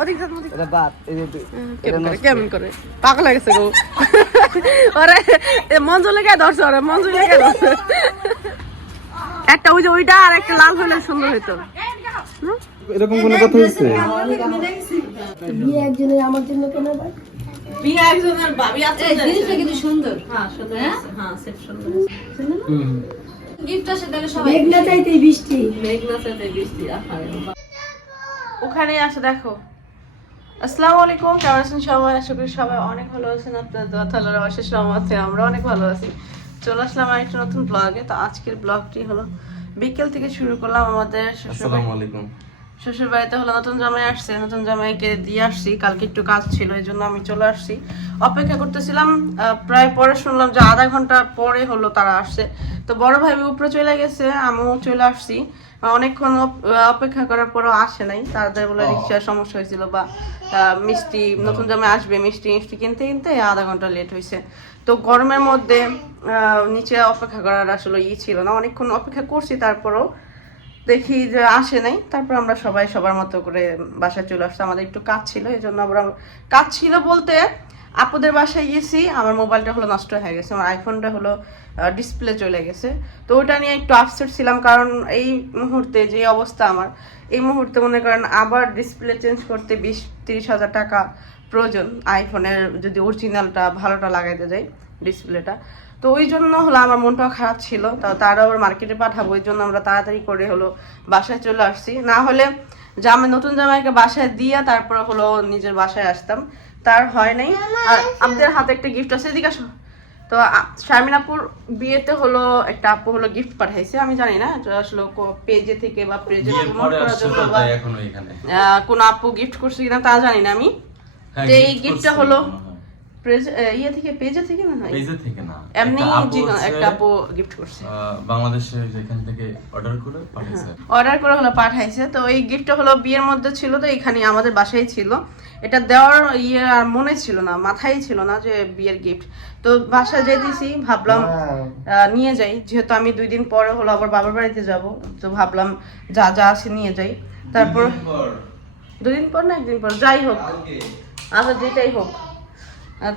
ওদিক যান ওদিক এটা বাদ কেমন করে পাগল হয়ে গেছে গো। ওরে এ লেগে ধরছে ওরে? মঞ্জু লেগে ধরছে? একটা ওই যে ওইটা আর একটা লাল হলে সুন্দর হইতো। এরকম কোনো কথা হয়েছে? বিয়ে একজনের ভাবি আছে জিনিসটা কিন্তু সুন্দর। হ্যাঁ সুন্দর হ্যাঁ? সেট সুন্দর। গিফট আসে তাহলে সবাই মেঘনা চাইতে বৃষ্টি। মেঘনা চাইতে বৃষ্টি আহারে ওখানে আসে দেখো। আসসালামু আলাইকুম কেমন আছেন সবাই? আশা করি সবাই অনেক ভালো আছেন। আপনার দোয়া অশেষ রহমতে আমরা অনেক ভালো আছি। চলে আসলাম আরেকটা নতুন ব্লগে তো আজকের ব্লগটি হলো বিকেল থেকে শুরু করলাম আমাদের শ্বশুর আসসালামু আলাইকুম। শ্বশুর বাড়িতে হলো নতুন জামাই আসছে। নতুন জামাইকে দিয়ে আসছি। কালকে একটু কাজ ছিল এই জন্য আমি চলে আসছি। অপেক্ষা করতেছিলাম প্রায় পরে শুনলাম যে আধা ঘণ্টা পরে হলো তারা আসছে। তো বড় ভাই উপরে চলে গেছে আমিও চলে আসছি। অনেকক্ষণ অপেক্ষা করার পরেও আসে নাই। তাদের বলে রিক্সার সমস্যা হয়েছিল বা মিষ্টি নতুন জামাই আসবে মিষ্টি মিষ্টি কিনতে কিনতে আধা ঘণ্টা লেট হয়েছে তো গরমের মধ্যে নিচে অপেক্ষা করার আসলে ই ছিল না। অনেকক্ষণ অপেক্ষা করছি তারপরেও দেখি যে আসে নাই। তারপর আমরা সবাই সবার মতো করে বাসায় চলে আসছি। আমাদের একটু কাজ ছিল এই জন্য আমরা কাজ ছিল বলতে আপুদের বাসায় গেছি আমার মোবাইলটা হলো নষ্ট হয়ে গেছে, আমার আইফোনটা হলো ডিসপ্লে চলে গেছে। তো ওটা নিয়ে একটু আপসেট ছিলাম, কারণ এই মুহূর্তে যে অবস্থা আমার, এই মুহূর্তে মনে করেন আবার ডিসপ্লে চেঞ্জ করতে বিশ, তিরিশ হাজার টাকা প্রয়োজন আইফোনের যদি অরিজিনালটা ভালোটা লাগাইতে যাই ডিসপ্লেটা তো ওই জন্য হলো আমার মনটাও খারাপ ছিল, তা তারা আবার মার্কেটে পাঠাবো, ওই জন্য আমরা তাড়াতাড়ি করে হলো বাসায় চলে আসছি। না হলে জামা, নতুন জামাইকে বাসায় দিয়ে তারপর হলো নিজের বাসায় আসতাম। তার হয় নাই। আর আপনাদের হাতে একটা গিফট আছে এদিকে আসো। তো শারমিনাপুর শারমিন আপুর বিয়েতে হলো একটা আপু হলো গিফট পাঠাইছে আমি জানি না আসলে পেজে থেকে বা পেজে থেকে প্রমোট পরে করার জন্য বা তাই এখনও। এখানে কোন আপু গিফট করছে কিনা তা জানি না আমি। হ্যাঁ, তো এই গিফটটা হলো মনে হয়। প্রেজ- আহ, ইয়ে থেকে পেজে থেকে না হয়? পেজে থেকে না। এমনি একটা আপু একটা আপু গিফট করছে। বাংলাদেশে যেখান থেকে অর্ডার করে পাঠিয়েছে অর্ডার করে হলো পাঠাইছে। তো এই গিফটটা হলো বিয়ের মধ্যে ছিল তো এখানে আমাদের বাসায় ছিল। এটা দেওয়ার ইয়ে আর মনে ছিল না মাথায় ছিল না যে বিয়ের গিফট তো বাসায় যেতেছি ভাবলাম নিয়ে যাই। যেহেতু আমি দুই দিন পরে হলো আবার বাবার বাড়িতে যাব তো ভাবলাম যা যা আছে নিয়ে যাই। তারপর দুদিন পর না একদিন পর যাই হোক। আচ্ছা যেটাই হোক।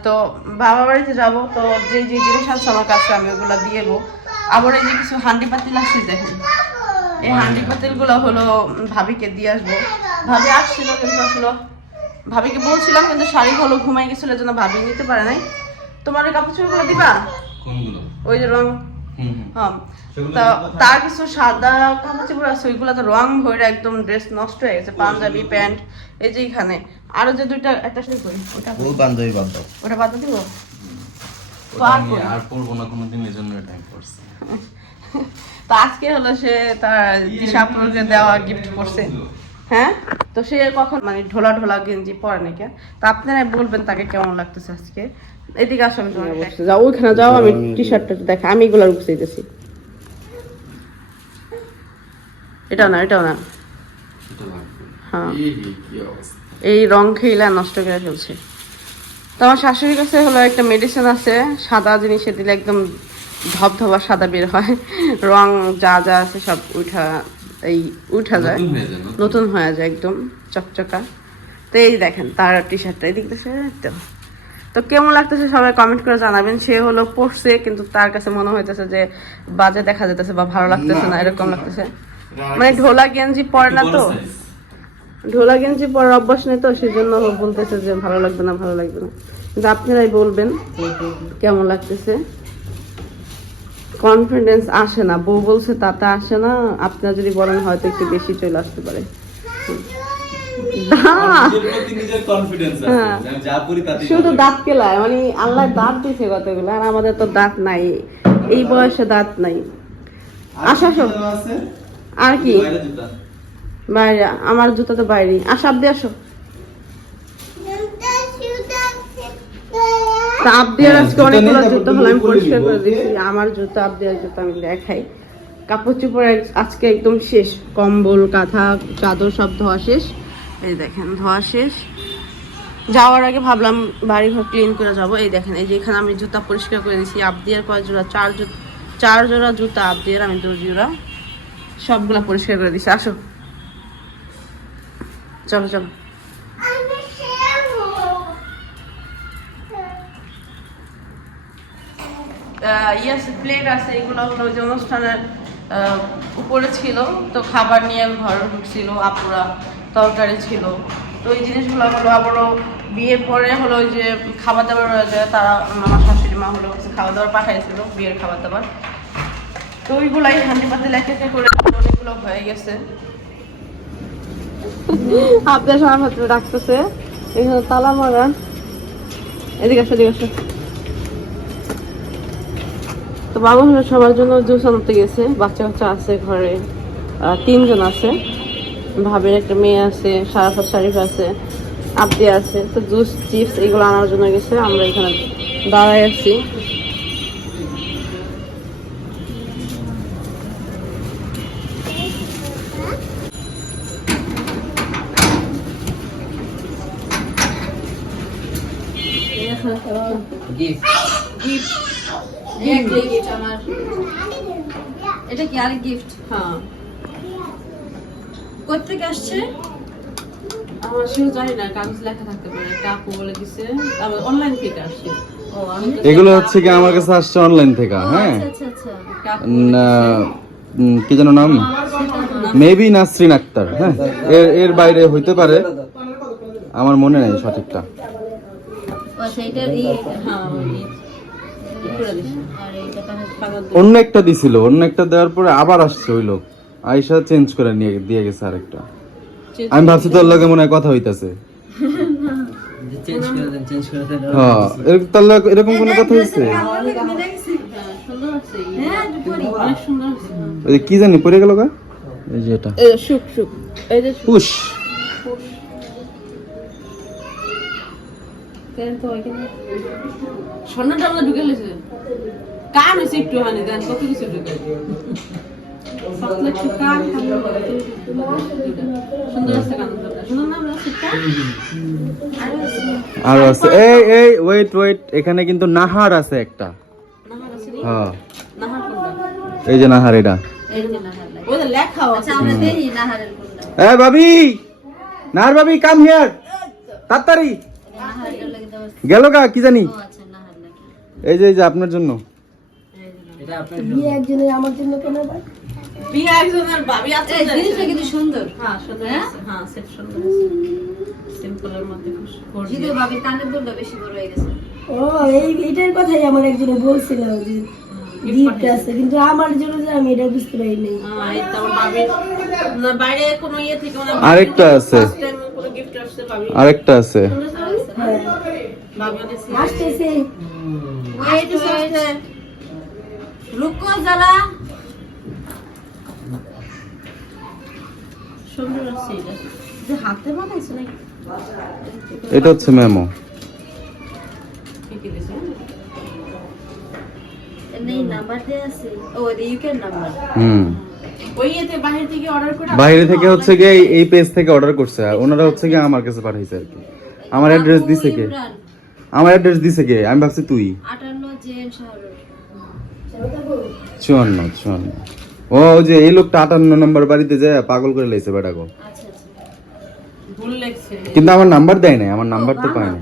তো বাবা বাড়িতে যাব তো যে যে জিনিস আছে আমার কাছে আমি ওগুলো দিয়ে দেবো আবার এই যে কিছু হান্ডি পাতিল আসছে দেখেন। এই হান্ডি পাতিলগুলো হলো ভাবিকে দিয়ে আসব। ভাবি আসছিল কিন্তু আসলে। ভাবিকে বলছিলাম কিন্তু শাড়ি হলো ঘুমাই গেছিল যেন জন্য ভাবি নিতে পারে নাই। তোমার কাপড় চোপড়গুলো দিবা? কোনগুলো? ওই যে রং হ্যাঁ? তার কিছু সাদা কাপড় আছে ওইগুলো তো রং ভরে একদম ড্রেস নষ্ট হয়ে গেছে পাঞ্জাবি প্যান্ট এই যে এখানে। আরও যে দুইটা একটা শাড়ি করি ওটা ও বান্ধবী বান্ধব। ওটা বাদ দিব? আর পরবো না কোনোদিন এই জন্য আমি করছি। তো আজকে হলো সে তার দিশাপুরকে দেওয়া গিফট করছে। হ্যাঁ? তো সে কখন মানে ঢোলা ঢোলা গেঞ্জি পরে নাকি? তা আপনারাই বলবেন তাকে কেমন লাগতেছে আজকে। এদিকে আসো আমি তোমাকে যাও ওইখানে যাও আমি টি শার্টটা দেখা আমি এগুলো রুখছে দিতেছি। এটাও না এটাও না। হ্যাঁ। এই রে, খেলা নষ্ট করে ফেলছে। তো আমার শাশুড়ির কাছে হলো একটা মেডিসিন আছে সাদা জিনিসে দিলে একদম ধবধবা সাদা বের হয়। রং যা যা আছে সব উঠা এই উঠা যায়। নতুন হয়ে যায় নতুন। হয়ে যায় একদম চকচকা। তো এই দেখেন তার টি শার্টটা এই দেখতেছে তো। তো কেমন লাগতেছে সবাই কমেন্ট করে জানাবেন। সে হলো পড়ছে কিন্তু তার কাছে মনে হইতেছে যে বাজে দেখা যেতেছে বা ভালো লাগতেছে না এরকম লাগতেছে। মানে ঢোলা গেঞ্জি পরে না তো? ঢোলা গেঞ্জি পরার অভ্যাস নেই তো সেই জন্য বলতেছে যে ভালো লাগবে না ভালো লাগবে না। কিন্তু আপনারাই বলবেন কেমন লাগতেছে? কনফিডেন্স আসে না বউ বলছে তাতে আসে না আপনারা যদি বলেন হয়তো একটু বেশি চলে আসতে পারে। শুধু ভালো। দাঁত কেলায় মানে আল্লাহ দাঁত দিছে কতগুলো আর আমাদের তো দাঁত নাই এই বয়সে দাঁত নাই। আসো আর কি? বাইরে আমার জুতা তো বাইরে আসো। আপ দিয়ে আসো হ্যাঁ, আজকে অনেকগুলো নেই, জুতা হলো আমি পরিষ্কার করে? আমার জুতা জুতা আমি দেখাই। কাপড় চোপড় আজকে একদম শেষ কম্বল কাঁথা চাদর সব ধোয়া শেষ। এই দেখেন, ধোয়া শেষ। যাওয়ার আগে ভাবলাম বাড়ি ঘর ক্লিন করে যাব। এই দেখেন, এই যে এখানে আমি জুতা পরিষ্কার করে দিয়েছি আবদিয়ার কয় জোড়া? চার জুতা চার জোড়া জুতা আবদিয়ার আমি দু জোড়া। সবগুলো পরিষ্কার করে দিয়েছি আসো। চলো চলো। প্লেট ইয়ে আছে এগুলো হলো যে অনুষ্ঠানের উপরে ছিল। তো খাবার নিয়ে ঘরে ঢুকছিল আপুরা। তরকারি ছিল। তো এই জিনিসগুলো হলো আবারও বিয়ের পরে হলো যে খাবার দাবার রয়েছে, তারা আমার শাশুড়ি মা হলো খাবার দাবার পাঠাইছিল, বিয়ের খাবার দাবার তো ওইগুলাই হান্ডি পাতে লেখা করে অনেকগুলো হয়ে গেছে। আপনার সামনে রাখতেছে এখানে তালা মারা এদিকে আসো এদিকে আসো। তো বাবা সবার জন্য জুস আনতে গেছে। বাচ্চা কাচ্চা আছে ঘরে। তিনজন আছে। ভাবের একটা মেয়ে আছে সারাফাত শারিফ আছে আবদি আছে তো জুস চিপস এগুলো আনার জন্য গেছে আমরা এখানে দাঁড়াই আছি। এটা কি আর গিফট হ্যাঁ। কোথেকে আসছে? আমার শুধু জানি না কাগজ লেখা থাকতে পারে। একটা আপু বলে দিছে আবার অনলাইন থেকে আসছে। এগুলো হচ্ছে কি আমার কাছে আসছে অনলাইন থেকে হ্যাঁ? আচ্ছা আচ্ছা উম, কি যেন নাম? মেবি নাসরিন আক্তার হ্যাঁ? এর এর বাইরে হইতে পারে। আমার মনে নেই সঠিকটা। আচ্ছা হ্যাঁ অন্য একটা দিছিল অন্য একটা দেওয়ার পরে আবার আসছে ওই লোক। আইসা চেঞ্জ করে নিয়ে দিয়ে গেছে আরেকটা। আমি ভাবছি তোর লগে মনে হয় কথা হইতাছে। চেঞ্জ করে দেন চেঞ্জ করে দেন হ্যাঁ এরকম তোর লগে এরকম কোনো কথা হয়েছে হ্যাঁ সুন্দর আছে হ্যাঁ ওই কি জানি পড়ে গেল গা? এই যে এটা। এই যে শুক শুক। এই যে পুশ। স্বর্ণটা ঢুকে লেছে। কান হয়েছে একটু হানি দেন কত কিছু ঢুকে। কান কান আরও আছে। এই এই ওয়েট ওয়েট এখানে কিন্তু নাহার আছে একটা। নাহার হ্যাঁ। এই যে নাহার এটা। এই যে নাহার লাগে ওই যে লেখাও আছে আমরা দেখি নাহারের কোনটা এ ভাবি! নাহার ভাবি কাম হিয়ার তাড়াতাড়ি! গেল গা কি জানি? ও আচ্ছা নাহার লাগে এই যে এই যে আপনার জন্য। এটা আপনার বিয়ে একজনের ভাবি আছে জিনিসটা কিন্তু সুন্দর। হ্যাঁ সুন্দর হ্যাঁ? সেট সুন্দর সিম্পলের মধ্যে খুব সুন্দর ভাবি কানের দুলটা বেশি বড় হয়ে গেছে। ও এই এটার কথাই আমার একজনে বলছিল যে গিফট আছে কিন্তু আমার জন্য যে আমি এটা বুঝতে পারি নাই হ্যাঁ, বাইরে কোনো ইয়ে থেকে আরেকটা আছে। আরেকটা আছে। আসতেছে। ওয়েট ওয়েট রুকো যারা সুন্দর আছে এটা যে। হাতে বানাইছে নাকি? এটা হচ্ছে মেমো। কি কি দিছে? নেই নাম্বার দেয়া আছে। ও ইউকের নাম্বার। হুম। বাইরে থেকে অর্ডার করে বাইরে থেকে হচ্ছে গিয়ে এই- এই পেজ থেকে অর্ডার করছে আর ওনারা হচ্ছে গিয়ে আমার কাছে পাঠাইছে আর কি। আমার অ্যাড্রেস দিছে কে? আমার অ্যাড্রেস দিছে কে? আমি ভাবছি তুই। আটান্ন জেন শহর। চুয়ান্ন চুয়ান্ন। ও ওই যে এই লোকটা আটান্ন নম্বর বাড়িতে যায় পাগল করে লাইছে বেটাকে আচ্ছা আচ্ছা। লেখছে কিন্তু আমার নাম্বার দেয় নাই আমার নাম্বার তো পায় না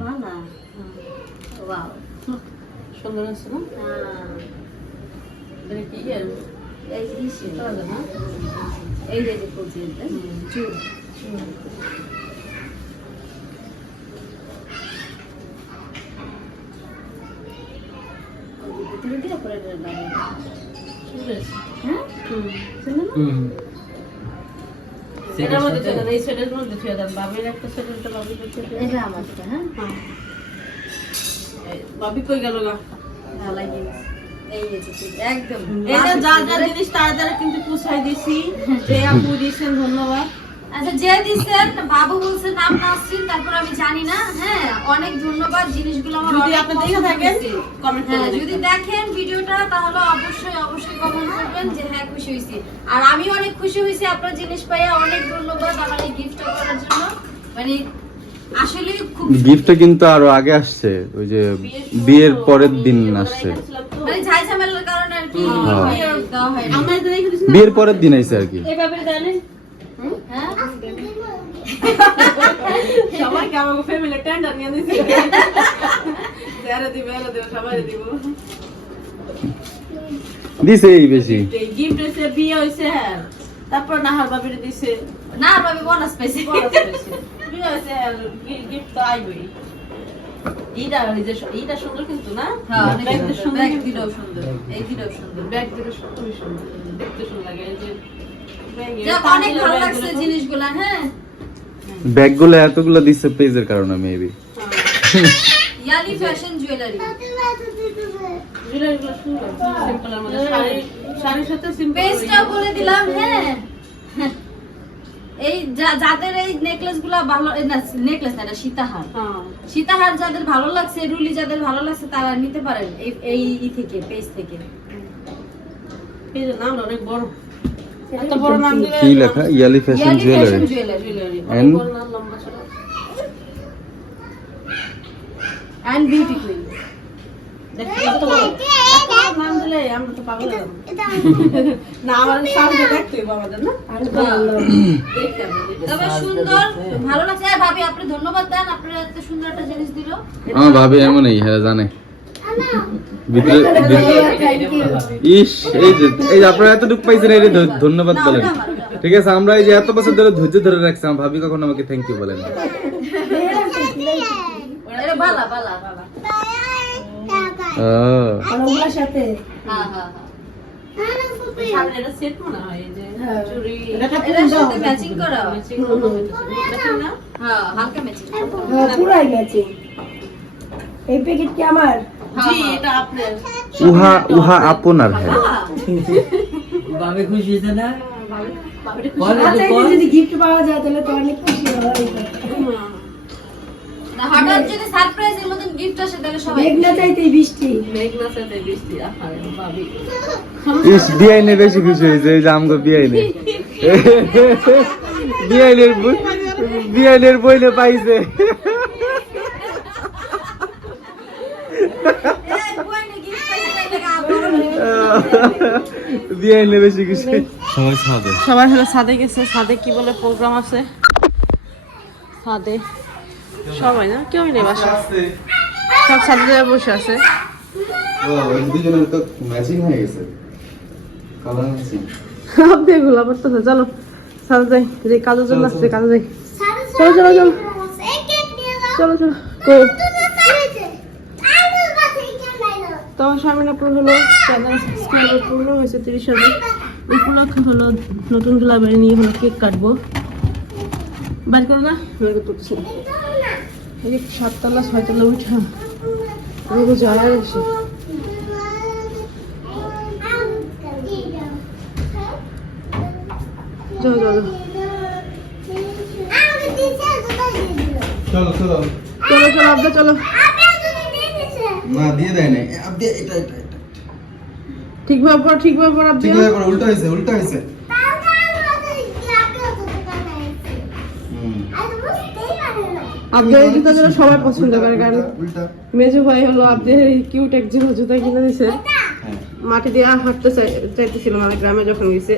যে কি করে হ্যাঁ? হুম। শুনো না হুম। এটার এই সেটের মধ্যে ছিল দেন বাবির একটা সেট বাবির একটা এটা আমারটা হ্যাঁ? হ্যাঁ বাবি কই গেল গা? ভালো লাগে এই যে দেখছি, একদম। এটা যা যা জিনিস তারা তারা কিন্তু পুষাই দিছি। যে আপু দিয়েছেন ধন্যবাদ। আচ্ছা যে দিছেন বাবু বলছে নাম নাসরিন তারপর আমি জানি না। হ্যাঁ অনেক ধন্যবাদ জিনিসগুলো আমার যদি আপনি দেখে থাকেন কমেন্ট হ্যাঁ করে যদি দেখেন ভিডিওটা তাহলে অবশ্যই অবশ্যই কমেন্ট করবেন যে হ্যাঁ খুশি হয়েছি। আর আমি অনেক খুশি হয়েছি আপনার জিনিস পাইয়া অনেক ধন্যবাদ আমার এই গিফটটা করার জন্য। মানে আসলে খুব গিফটটা কিন্তু আরও আগে আসছে ওই যে বিয়ের পরের দিন আসছে। মানে ঝাই ঝামেলার কারণে আর কি হ্যাঁ। বিয়ের পরের দিন আইছে আর কি। এভাবে জানেন? সবাইকে আমাকে ফ্যামিলি টেন্ডার নিয়ে দিছি যারা দিবে এরা দিবে সবাই দিব। দিছেই বেশি। গিফট হইছে বিয়ে হয়েছে হ্যাঁ। তারপর নাহার বাবির দিছে। নাহার বাবি বোনাস পেয়েছি বোনাস হয়েছে। বিয়ে হইছে গিফট তো আইবই। এইটা ওই যে এইটা সুন্দর কিন্তু না? হ্যাঁ অনেক সুন্দর। সুন্দর। ব্যাগ কিন্তু। সুন্দর। এই দিলেও সুন্দর। ব্যাগ দুটো খুবই সুন্দর। দেখতে সুন্দর লাগে। এই যে অনেক ভালো ব্যাগগুলো লাগছে তো- জিনিসগুলা হ্যাঁ। ব্যাগগুলো এতগুলো দিচ্ছে পেজের কারণে মেবি ইয়ালি ফ্যাশন জুয়েলারি জুয়েলারিগুলো সুন্দর। সিম্পলের মধ্যে শাড়ি শাড়ির সাথে সিম্পল পেজটাও বলে দিলাম হ্যাঁ। এই যাদের এই নেকলেসগুলা ভালো নেকলেস না এটা সীতাহার। হ্যাঁ। সীতাহার যাদের ভালো লাগছে রুলি যাদের ভালো লাগছে তারা নিতে পারেন এই এই ই থেকে পেজ থেকে। অনেক বড়। নাম কি লেখা? Yaali fashion jewellery? অনেক এন্ড বিউটি কুইন দেখতে কত বড় এত বড় নাম দিলে আমরা হয়ে ভাবি এমনই হ্যাঁ জানে ভিতরে ইস এই যে এই যে আপনারা এতটুকু পাইছেন এই ধ- ধন্যবাদ বলেন ঠিক আছে আমরা এই যে এত বছর ধরে ধৈর্য ধরে রাখছি আমার ভাবি কখনো আমাকে থ্যাংক ইউ বলেন বালা বালা বালা ওগুলোর সাথে হ্যাঁ হ্যাঁ হ্যাঁ। এই প্যাকেট কি আমার? আপনার। উহা উহা আপনার হ্যাঁ। বাবে। খুশি হয়েছে না? আচ্ছা যদি গিফট পাওয়া যায় তাহলে তো অনেক খুশি হয়। হঠাৎ যদি সারপ্রাইজের মতন গিফট আসে তাহলে সবাই মেঘ না বৃষ্টি। মেঘনা সাথে বৃষ্টি আহারে ভাবি। ইস বিআইনে বেশি খুশি হয়েছে এই যে আমগো বিআইনে বিআইনের বিআইনের বইলে পাইছে। হয়ে সবাই হলো সাদে গেছে সাদে কি বলে প্রোগ্রাম আছে? সাদে সবাই না? কেউ নেই বাসা সব জায়গায় বসে আছে। দুজনের তো ম্যাচিং হয়ে গেছে। কালার ম্যাচিং আপনি এগুলো পড়তেছে চলো সাদে যাই যে কাজের জন্য আসছে কাজে যাই চলো। চলো চলো চলো। চলো তোমার স্বামীর পুরো হলো সাবস্ক্রাইবার পূর্ণ হয়েছে তিরিশ হাজার উপলক্ষে হলো নতুন জুলাই নিয়ে হলো কেক কাটবো। বাড়ি করো না বের করতে না। এই যে সাততলা ছয়তলা উঠা। রোগ যায় এসে। চলো চলো। চলো চলো। চলো না দিয়ে দেয় নাই। এটা এটা এটা। ঠিকভাবে পড়ো ঠিকভাবে পড়ো আব্বা ঠিক পড়ো উল্টা হয়েছে উল্টা হয়েছে। এই জুতা যেন সবাই পছন্দ করে কারণ মেজো ভাই হলো আপনাদের কিউট এক জোড়া জুতা কিনে দিছে। হ্যাঁ। মাটি দিয়ে হাঁটতে চাইতেছিল মানে গ্রামে যখন গেছে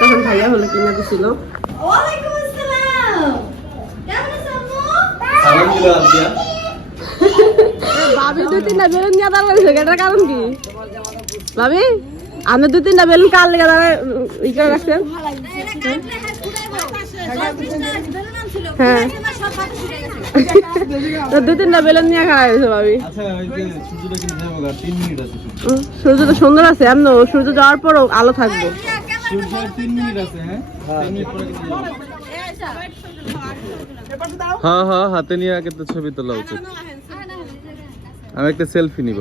তখন ভাইয়া হলো কিনে দিছিল। ভাবি দুই তিনটা বেলুন নিয়ে এটার কারণ কি? ভাবি আপনি দুই তিনটা বেলুন কার লেগে দাঁড়ায় ই করে রাখছেন? হ্যাঁ। তো দুই তিনটা বেলুন নিয়ে খাওয়া হয়েছে ভাবি। আচ্ছা ওই যে সূর্যটা কিন্তু যাব গা 3 মিনিট আছে সূর্য। তো সুন্দর আছে এমন সূর্য যাওয়ার পরও আলো থাকবে। সূর্য 3 মিনিট আছে। হ্যাঁ? 3 মিনিট পরে কিন্তু যাব। হ্যাঁ হ্যাঁ হাতে নিয়ে আগে তো ছবি তোলা উচিত। আমি একটা সেলফি নিব।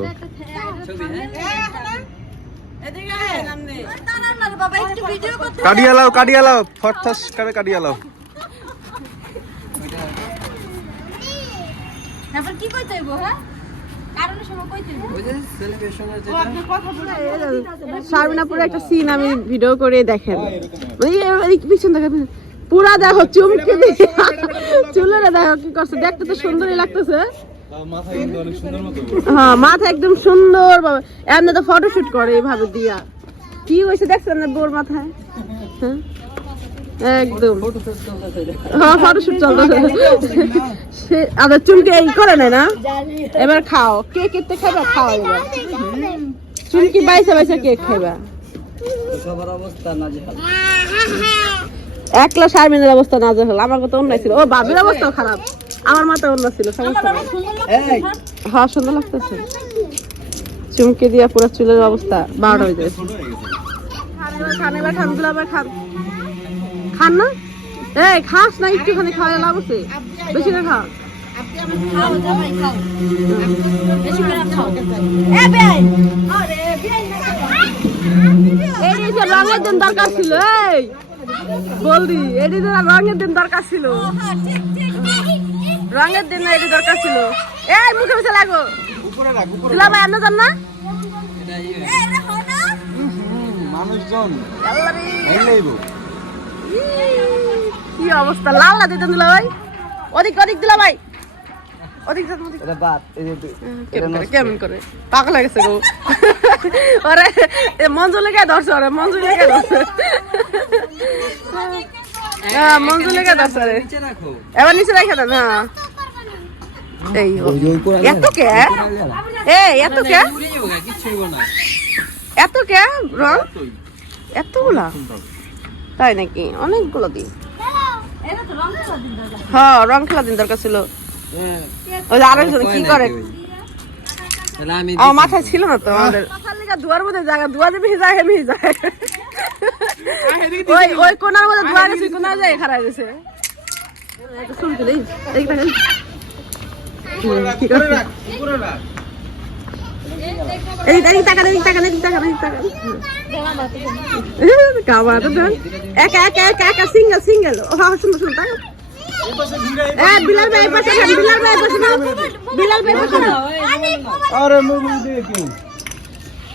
বাবা একটু ভিডিও করতে কাটিয়া লাও কাটিয়া লাও ফটফস করে কাটিয়া লাও তারপর কি কইতে হইব হ্যাঁ? শারমিনাপুরে একটা সিন আমি ভিডিও করে দেখেন। এই পিছন দেখেন পুরা দেখো চুমকে দিয়ে। চুলেরা দেখো কি করছে। দেখতে তো সুন্দরই লাগতেছে। মাথা কিন্তু অনেক সুন্দর মতো হ্যাঁ মাথা একদম সুন্দর ভাবে এমনি তো ফটোশুট করে এইভাবে দিয়া। কি হয়েছে দেখছেন না বোর মাথায়? হ্যাঁ? একদম হ্যাঁ ফটোশুট চলতেছে সে আবার চুমকে এই করে নাই না এবার খাও কে কেটে খাবে খাও এবার চুলকি বাইসা বাইসা কেক খাইবা না একলা শারমিনের অবস্থা না হল আমার কথা অন্য ছিল ও বাবির অবস্থাও খারাপ আমার মাথা অন্য ছিল সমস্যা হ্যাঁ সুন্দর লাগতেছে চুমকে দিয়া পুরো চুলের অবস্থা বারোটা হয়ে যায় খান এবার খান দুলাবার খান খান না? এই খাস না একটুখানি খাওয়া লাভ আছে? বেশি করে খা খাও। জামাই খাও বেশি করে খাও এই যে রঙের দিন দরকার ছিল এই। বলদি এটি তো রঙের দিন দরকার ছিল। রঙের দিন এটি দরকার ছিল। এই মুখে মুখে লাগো। দিলা ভাই যান না? মানুষজন। ই, কি অবস্থা? লাল না দিতেন দিলা ভাই? ওদিক ওদিক দিলা ভাই। ওদিক যান ওদিক এটা বাদ এই যে কেমন করে কেমন করে? পাগল হয়ে গেছে গো। ওরে এ মঞ্জু লেগে ধরছে ওরে? মঞ্জু লেগে ধরছে? হ্যাঁ মঞ্জু লেগে ধরছে ওরে? এবার নিচে রেখে দেন হ্যাঁ। এই এত কে? এই এত কে? এত কে রং? এতগুলা? তাই নাকি? অনেকগুলো দিন। হ্যাঁ রং খেলা দিন দরকার ছিল। হ্যাঁ, ওই যে আরেকজন কি করে? তাহলে আমার মাথায় ছিল না তো আমাদের। দুয়ার মধ্যে জায়গা দুয়ার মিহি যায় মিহি যায়। ওই ওই কোনার মধ্যে দুয়ার আছে কোনার যায় খারাপ গেছে শুন তো এই এই এই টাকা এই টাকা এই টাকা এই টাকা কাবার তো একা একা একা একা সিঙ্গেল সিঙ্গেল ও হ্যাঁ শুন শুন টাকা বিলাল ভাই পাশে খান বিলাল ভাই পাশে খান বিলাল ভাই পাশে খান আরে মুভি দেখি।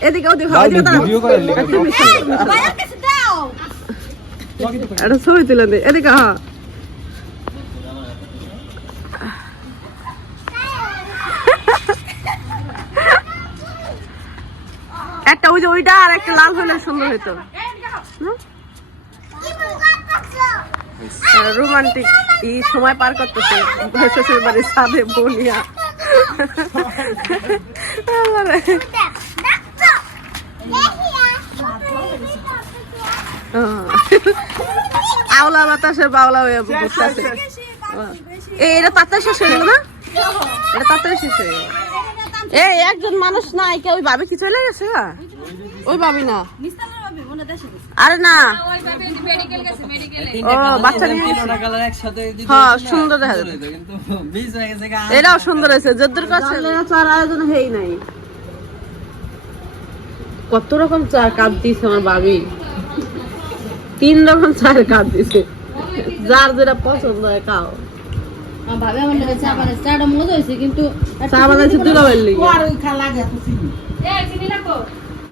এদিকে ওদিকে হয় ভিডিও করে লিখে একটু মিশন একটা ছবি তুলে দে। এদিকে হ্যাঁ। ওই আর একটা লাল হলে সুন্দর হতো রোমান্টিক এই সময় পার করতেছে। শ্বশুর বাড়ির সাথে বনিয়া। আওলা বাতাসে বাউলা হয়ে এই এটা তাড়াতাড়ি শেষ হয়ে গেল না? এটা তাড়াতাড়ি শেষ হয়ে গেল এই একজন মানুষ নাই কে ওই ভাবে কি চলে গেছে ওই ভাবি না। আরে না। ও বাচ্চা নিয়ে হ্যাঁ সুন্দর দেখা গা। এটাও সুন্দর হয়েছে যদ্দুর কাছে। চার আয়োজন হেই নাই। কত রকম চার কাপ দিয়েছে আমার ভাবি। তিন রকম চার কাপ দিছে। যার যেটা পছন্দ হয় খাও। ভাবে আমার লাগে চা বানাইছে চাটা মজা হয়েছে কিন্তু চা বানাইছে দুলা বেল্লি এই চিনি লাগবো?